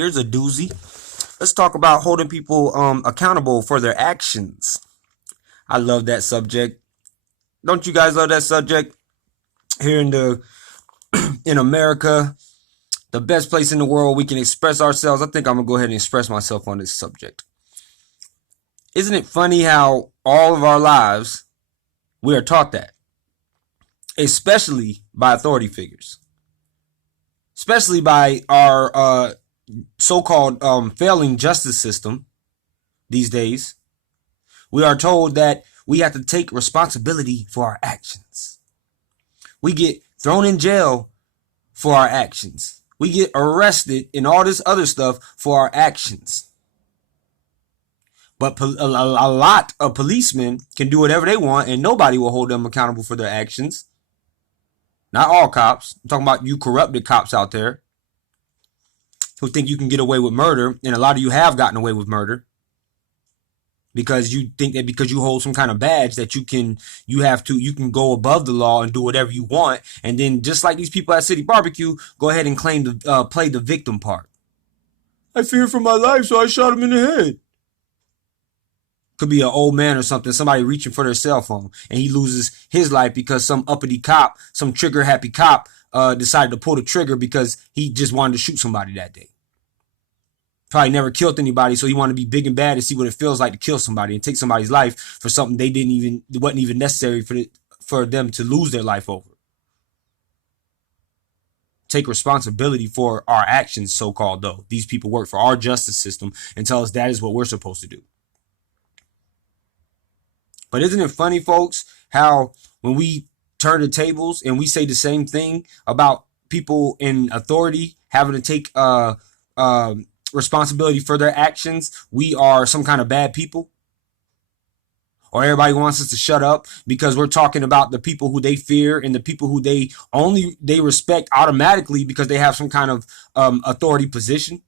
Here's a doozy. Let's talk about holding people accountable for their actions. I love that subject. Don't you guys love that subject? Here in America, the best place in the world we can express ourselves. I think I'm gonna go ahead and express myself on this subject. Isn't it funny how all of our lives we are taught that, especially by authority figures, especially by our so-called failing justice system these days. We are told that we have to take responsibility for our actions. We get thrown in jail for our actions. We get arrested and all this other stuff for our actions. But a lot of policemen can do whatever they want and nobody will hold them accountable for their actions. Not all cops. I'm talking about you corrupted cops out there who think you can get away with murder, and a lot of you have gotten away with murder because you think that because you hold some kind of badge that you can go above the law and do whatever you want, and then just like these people at City Barbecue, go ahead and claim to play the victim part. I fear for my life, so I shot him in the head. Could be an old man or something, somebody reaching for their cell phone, and he loses his life because some uppity cop, some trigger happy cop decided to pull the trigger because he just wanted to shoot somebody that day. Probably never killed anybody, so he wanted to be big and bad to see what it feels like to kill somebody and take somebody's life for something it wasn't even necessary for them to lose their life over. Take responsibility for our actions, so-called, though. These people work for our justice system and tell us that is what we're supposed to do. But isn't it funny, folks, how when we turn the tables and we say the same thing about people in authority having to take responsibility for their actions, we are some kind of bad people? Or everybody wants us to shut up because we're talking about the people who they fear and the people who they respect automatically because they have some kind of authority position?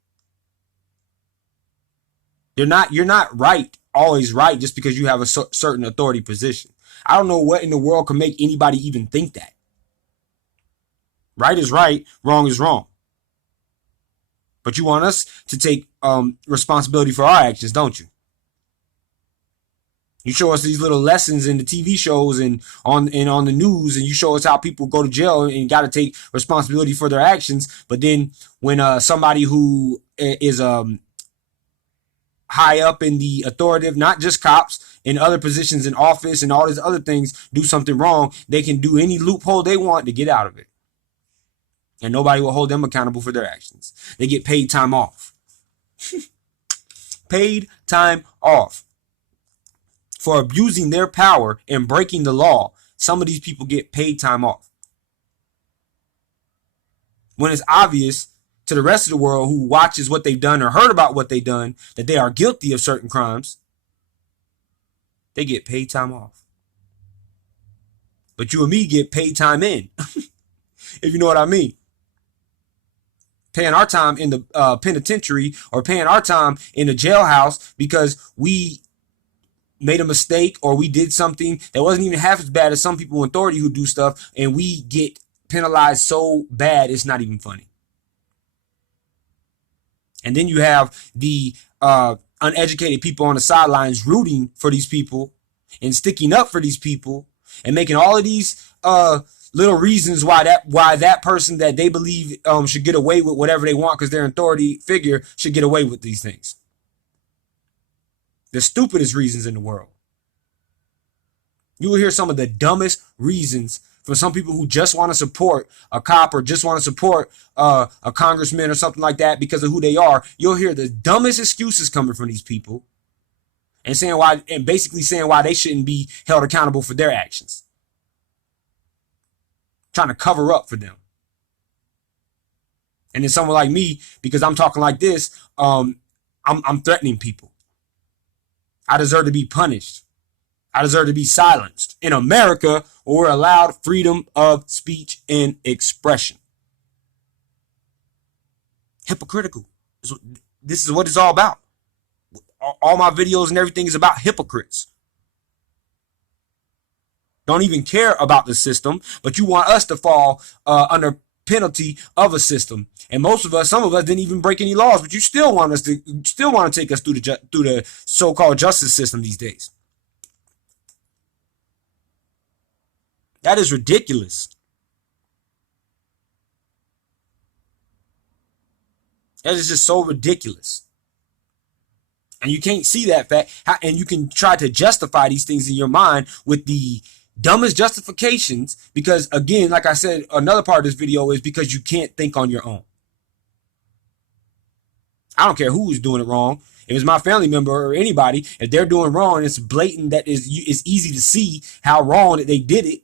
You're not always right just because you have a certain authority position. I don't know what in the world can make anybody even think that. Right is right, wrong is wrong. But you want us to take responsibility for our actions, don't you? You show us these little lessons in the TV shows and on the news, and you show us how people go to jail and got to take responsibility for their actions. But then when somebody who is high up in the authoritative, not just cops, in other positions in office and all these other things, do something wrong, they can do any loophole they want to get out of it. And nobody will hold them accountable for their actions. They get paid time off. Paid time off. For abusing their power and breaking the law, some of these people get paid time off. When it's obvious to the rest of the world who watches what they've done or heard about what they've done that they are guilty of certain crimes, they get paid time off. But you and me get paid time in, if you know what I mean. Paying our time in the penitentiary or paying our time in the jailhouse because we made a mistake or we did something that wasn't even half as bad as some people in authority who do stuff, and we get penalized so bad it's not even funny. And then you have the uneducated people on the sidelines rooting for these people and sticking up for these people and making all of these little reasons why that person that they believe should get away with whatever they want because they're an authority figure should get away with these things. The stupidest reasons in the world. You will hear some of the dumbest reasons from some people who just want to support a cop or just want to support a congressman or something like that because of who they are. You'll hear the dumbest excuses coming from these people and basically saying why they shouldn't be held accountable for their actions. Trying to cover up for them. And then someone like me, because I'm talking like this, I'm threatening people. I deserve to be punished. I deserve to be silenced. In America, we're allowed freedom of speech and expression. Hypocritical. This is what it's all about. All my videos and everything is about hypocrites. Don't even care about the system, but you want us to fall under penalty of a system. And most of us, some of us didn't even break any laws, but you still want to take us through the so-called justice system these days. That is ridiculous. That is just so ridiculous. And you can't see that fact. And you can try to justify these things in your mind with the dumbest justifications because, again, like I said, another part of this video is because you can't think on your own. I don't care who's doing it wrong. If it's my family member or anybody, if they're doing wrong and it's blatant, that it's easy to see how wrong that they did it,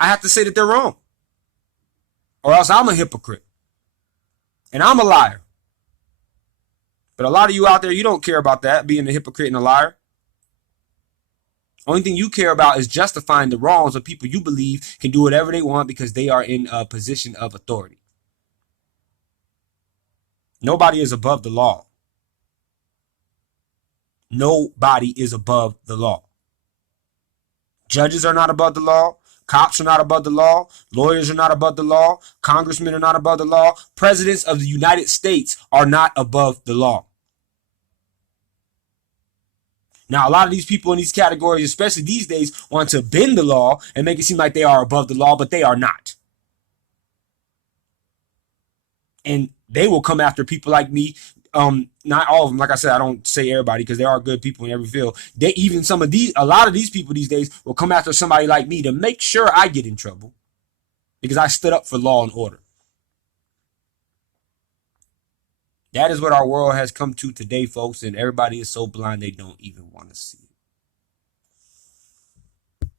I have to say that they're wrong. Or else I'm a hypocrite. And I'm a liar. But a lot of you out there, you don't care about that, being a hypocrite and a liar. Only thing you care about is justifying the wrongs of people you believe can do whatever they want because they are in a position of authority. Nobody is above the law. Nobody is above the law. Judges are not above the law. Cops are not above the law. Lawyers are not above the law. Congressmen are not above the law. Presidents of the United States are not above the law. Now, a lot of these people in these categories, especially these days, want to bend the law and make it seem like they are above the law, but they are not. And they will come after people like me. Not all of them. Like I said, I don't say everybody because there are good people in every field. A lot of these people these days will come after somebody like me to make sure I get in trouble because I stood up for law and order. That is what our world has come to today, folks, and everybody is so blind they don't even want to see.